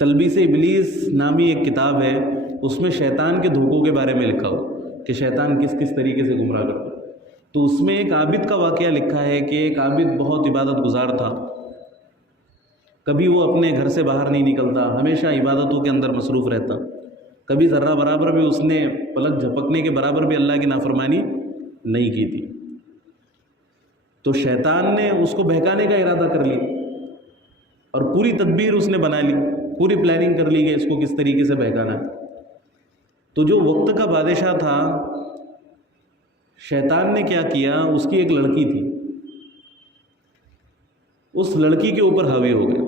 تلبیس ابلیس نامی ایک کتاب ہے، اس میں شیطان کے دھوکوں کے بارے میں لکھا ہو کہ شیطان کس کس طریقے سے گمراہ کرتا ہے۔ تو اس میں ایک عابد کا واقعہ لکھا ہے کہ ایک عابد بہت عبادت گزار تھا، کبھی وہ اپنے گھر سے باہر نہیں نکلتا، ہمیشہ عبادتوں کے اندر مصروف رہتا، کبھی ذرہ برابر بھی اس نے پلک جھپکنے کے برابر بھی اللہ کی نافرمانی نہیں کی تھی۔ تو شیطان نے اس کو بہکانے کا ارادہ کر لیا اور پوری تدبیر اس نے بنا لی، پوری پلاننگ کر لی کہ اس کو کس طریقے سے بہکانا ہے۔ تو جو وقت کا بادشاہ تھا، شیطان نے کیا کیا، اس کی ایک لڑکی تھی، اس لڑکی کے اوپر حاوی ہو گیا۔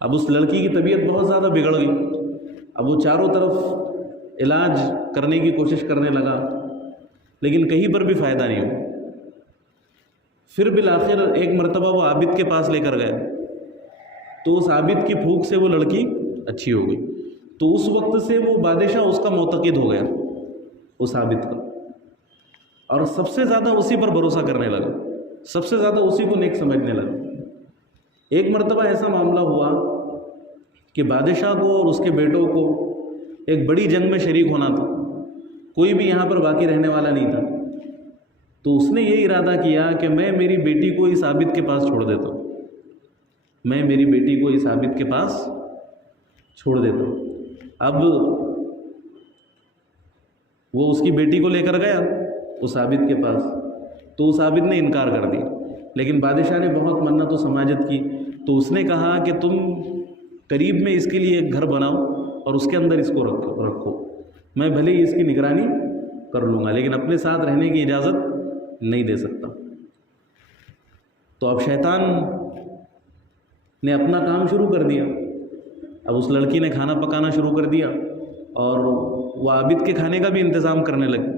اب اس لڑکی کی طبیعت بہت زیادہ بگڑ گئی، اب وہ چاروں طرف علاج کرنے کی کوشش کرنے لگا، لیکن کہیں پر بھی فائدہ نہیں ہوا۔ پھر بالآخر ایک مرتبہ وہ عابد کے پاس لے کر گئے، تو اس عابد کی پھونک سے وہ لڑکی اچھی ہو گئی۔ تو اس وقت سے وہ بادشاہ اس کا معتقد ہو گیا، اس عابد کا، اور سب سے زیادہ اسی پر بھروسہ کرنے لگا، سب سے زیادہ اسی کو نیک سمجھنے لگا۔ ایک مرتبہ ایسا معاملہ ہوا کہ بادشاہ کو اور اس کے بیٹوں کو ایک بڑی جنگ میں شریک ہونا تھا، کوئی بھی یہاں پر باقی رہنے والا نہیں تھا۔ تو اس نے یہ ارادہ کیا کہ میں میری بیٹی کو اس عابد کے پاس چھوڑ دیتا ہوں، میں میری بیٹی کو اس عابد کے پاس چھوڑ دیتا ہوں۔ اب وہ اس کی بیٹی کو لے کر گیا اس عابد کے پاس، تو اس عابد نے انکار کر دیا، لیکن بادشاہ نے بہت منت و سماجت کی، تو اس نے کہا کہ تم قریب میں اس کے لیے ایک گھر بناؤ اور اس کے اندر اس کو رکھو، میں بھلے ہی اس کی نگرانی کر لوں گا، لیکن اپنے ساتھ رہنے کی اجازت نہیں دے سکتا۔ تو اب شیطان نے اپنا کام شروع کر دیا، اب اس لڑکی نے کھانا پکانا شروع کر دیا اور وہ عابد کے کھانے کا بھی انتظام کرنے لگی۔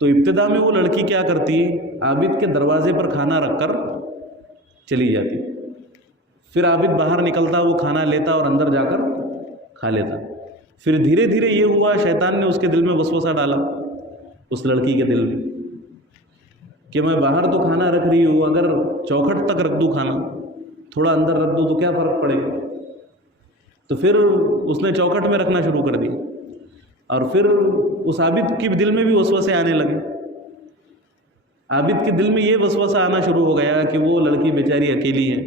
تو ابتدا میں وہ لڑکی کیا کرتی، عابد کے دروازے پر کھانا رکھ کر چلی جاتی، پھر عابد باہر نکلتا، وہ کھانا لیتا اور اندر جا کر کھا لیتا۔ پھر دھیرے دھیرے یہ ہوا، شیطان نے اس کے دل میں وسوسہ ڈالا، اس لڑکی کے دل میں، کہ میں باہر تو کھانا رکھ رہی ہوں، اگر چوکھٹ تک رکھ دوں کھانا، تھوڑا اندر رکھ دوں تو کیا فرق پڑے گا۔ تو پھر اس نے چوکھٹ میں رکھنا شروع کر دیا، اور پھر اس عابد کے دل میں بھی وسوسے آنے لگے۔ عابد کے دل میں یہ وسوسہ آنا شروع ہو گیا کہ وہ لڑکی بیچاری اکیلی ہے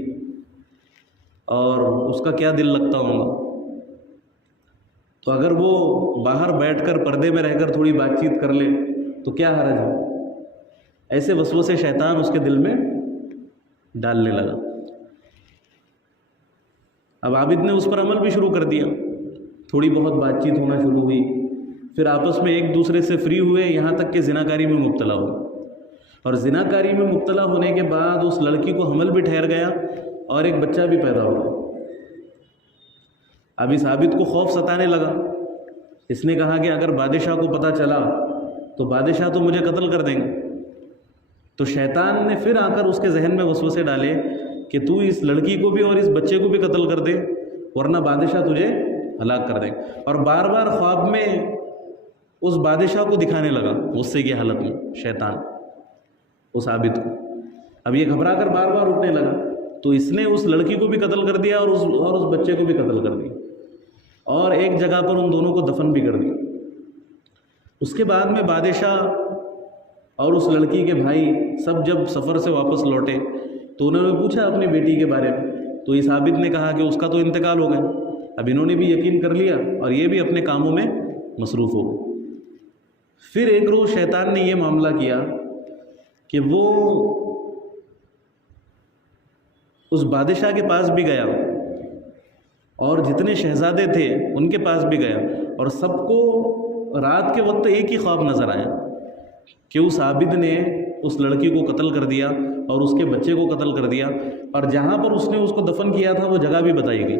اور اس کا کیا دل لگتا ہوگا، تو اگر وہ باہر بیٹھ کر پردے میں رہ کر تھوڑی بات چیت کر لے تو کیا حرج ہے۔ ایسے وسوسے شیطان اس کے دل میں ڈالنے لگا۔ اب عابد نے اس پر عمل بھی شروع کر دیا، تھوڑی بہت بات چیت ہونا شروع ہوئی، پھر آپس میں ایک دوسرے سے فری ہوئے، یہاں تک کہ زناکاری میں مبتلا ہوئے، اور زناکاری میں مبتلا ہونے کے بعد اس لڑکی کو حمل بھی ٹھہر گیا اور ایک بچہ بھی پیدا ہو گیا۔ اب اس عابد کو خوف ستانے لگا، اس نے کہا کہ اگر بادشاہ کو پتہ چلا تو بادشاہ تو مجھے قتل کر دیں گے۔ تو شیطان نے پھر آ کر اس کے ذہن میں وسوسے ڈالے کہ تو اس لڑکی کو بھی اور اس بچے کو بھی قتل کر دے، ورنہ بادشاہ تجھے ہلاک کر دیں گے، اور بار بار خواب میں اس بادشاہ کو دکھانے لگا غصے کی حالت میں شیطان اس عابد کو۔ اب یہ گھبرا کر بار بار اٹھنے لگا، تو اس نے اس لڑکی کو بھی قتل کر دیا اور اس بچے کو بھی قتل کر دیا، اور ایک جگہ پر ان دونوں کو دفن بھی کر دیا۔ اس کے بعد میں بادشاہ اور اس لڑکی کے بھائی سب جب سفر سے واپس لوٹے تو انہوں نے پوچھا اپنی بیٹی کے بارے میں، تو اس عابد نے کہا کہ اس کا تو انتقال ہو گیا۔ اب انہوں نے بھی یقین کر لیا اور یہ بھی اپنے کاموں میں مصروف ہو گئے۔ پھر ایک روز شیطان نے یہ معاملہ کیا کہ وہ اس بادشاہ کے پاس بھی گیا اور جتنے شہزادے تھے ان کے پاس بھی گیا، اور سب کو رات کے وقت ایک ہی خواب نظر آیا کہ اس عابد نے اس لڑکی کو قتل کر دیا اور اس کے بچے کو قتل کر دیا، اور جہاں پر اس نے اس کو دفن کیا تھا وہ جگہ بھی بتائی گئی۔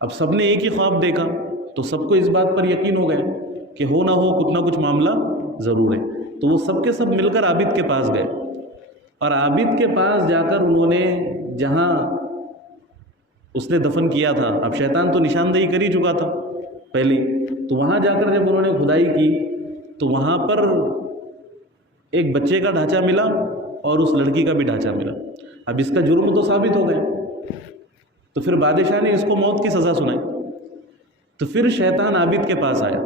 اب سب نے ایک ہی خواب دیکھا تو سب کو اس بات پر یقین ہو گیا کہ ہو نہ ہو کچھ نہ کچھ معاملہ ضرور ہے۔ تو وہ سب کے سب مل کر عابد کے پاس گئے، اور عابد کے پاس جا کر انہوں نے جہاں اس نے دفن کیا تھا، اب شیطان تو نشاندہی کر ہی چکا تھا پہلی، تو وہاں جا کر جب انہوں نے کھدائی کی تو وہاں پر ایک بچے کا ڈھانچہ ملا اور اس لڑکی کا بھی ڈھانچہ ملا۔ اب اس کا جرم تو ثابت ہو گیا تو پھر بادشاہ نے اس کو موت کی سزا سنائی. تو پھر شیطان عابد کے پاس آیا.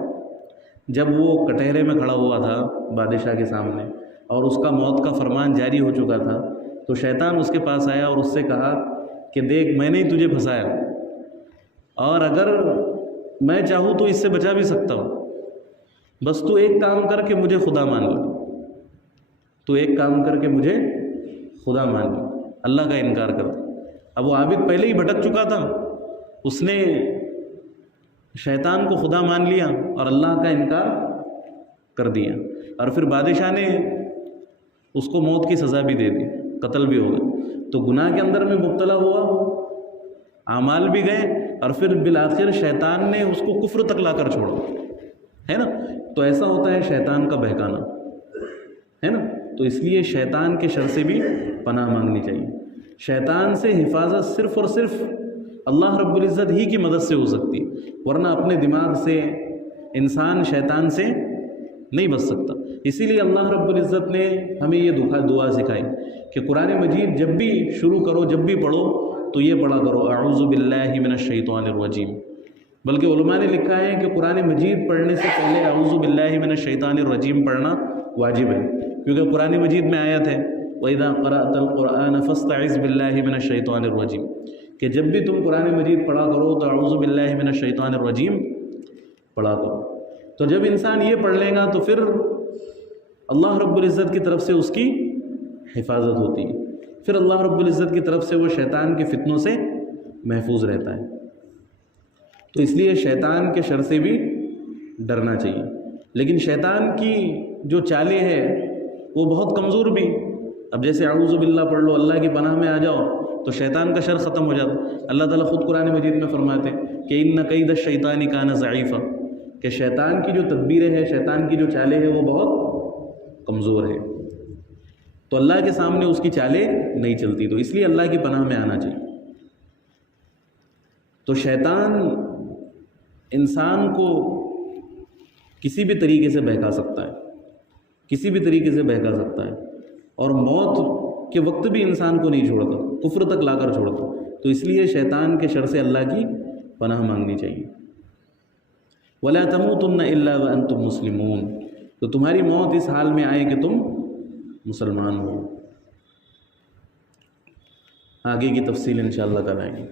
جب وہ کٹہرے میں کھڑا ہوا تھا بادشاہ کے سامنے اور اس کا موت کا فرمان جاری ہو چکا تھا، تو شیطان اس کے پاس آیا اور اس سے کہا کہ دیکھ، میں نے ہی تجھے پھنسایا، اور اگر میں چاہوں تو اس سے بچا بھی سکتا ہوں، بس تو ایک کام کر کے مجھے خدا مان لے. تو ایک کام کر کے مجھے خدا مان لے، اللہ کا انکار کر دے. اب وہ عابد پہلے ہی بھٹک چکا تھا، اس نے شیطان کو خدا مان لیا اور اللہ کا انکار کر دیا، اور پھر بادشاہ نے اس کو موت کی سزا بھی دے دی، قتل بھی ہو گیا. تو گناہ کے اندر میں مبتلا ہوا، اعمال بھی گئے، اور پھر بالآخر شیطان نے اس کو کفر تک لا کر چھوڑا، ہے نا. تو ایسا ہوتا ہے شیطان کا بہکانا، ہے نا. تو اس لیے شیطان کے شر سے بھی پناہ مانگنی چاہیے. شیطان سے حفاظت صرف اور صرف اللہ رب العزت ہی کی مدد سے ہو سکتی، ورنہ اپنے دماغ سے انسان شیطان سے نہیں بچ سکتا. اسی لیے اللہ رب العزت نے ہمیں یہ دعا سکھائی کہ قرآن مجید جب بھی شروع کرو، جب بھی پڑھو تو یہ پڑھا کرو اعوذ باللہ من الشیطان الرجیم. بلکہ علماء نے لکھا ہے کہ قرآن مجید پڑھنے سے پہلے اعوذ باللہ من الشیطان الرجیم پڑھنا واجب ہے، کیونکہ قرآن مجید میں آیت ہے وَإِذَا قَرَأْتَ الْقُرْآنَ فَاسْتَعِذْ بِاللَّهِ مِنَ الشَّيْطَانِ الرَّجِيمِ، کہ جب بھی تم قرآن مجید پڑھا کرو تو اعوذ باللہ من الشیطان الرجیم پڑھا کرو. تو جب انسان یہ پڑھ لے گا تو پھر اللہ رب العزت کی طرف سے اس کی حفاظت ہوتی ہے، پھر اللہ رب العزت کی طرف سے وہ شیطان کے فتنوں سے محفوظ رہتا ہے. تو اس لیے شیطان کے شر سے بھی ڈرنا چاہیے. لیکن شیطان کی جو چالیں ہے وہ بہت کمزور بھی. اب جیسے اعوذ باللہ پڑھ لو، اللہ کی پناہ میں آ جاؤ، تو شیطان کا شر ختم ہو جاتا. اللہ تعالیٰ خود قرآن مجید میں فرماتے کہ ان کید الشیطان کان ضعیفا، کہ شیطان کی جو تدبیریں ہیں، شیطان کی جو چالیں ہیں وہ بہت کمزور ہے. تو اللہ کے سامنے اس کی چالیں نہیں چلتی، تو اس لیے اللہ کی پناہ میں آنا چاہیے. تو شیطان انسان کو کسی بھی طریقے سے بہکا سکتا ہے، کسی بھی طریقے سے بہکا سکتا ہے، اور موت کے وقت بھی انسان کو نہیں چھوڑتا، کفر تک لا کر چھوڑتا. تو اس لیے شیطان کے شر سے اللہ کی پناہ مانگنی چاہیے. وَلَا تَمُوتُنَّ إِلَّا وَأَنْتُمْ مُسْلِمُونَ، تو تمہاری موت اس حال میں آئے کہ تم مسلمان ہو. آگے کی تفصیل انشاءاللہ کرائیں گے.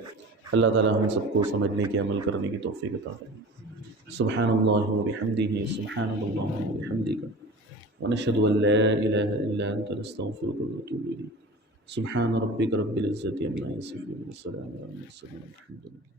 اللہ تعالی ہم سب کو سمجھنے کی، عمل کرنے کی توفیق عطا فرمائے. سبحان اللہ و بحمدہ، سبحان اللہ و بحمدک، ونشهد ان لا الہ الا انت نستغفرک ونتوب الیک. سبحان ربک رب العزة عما یصفون، والسلام علی المرسلین، الحمد للہ.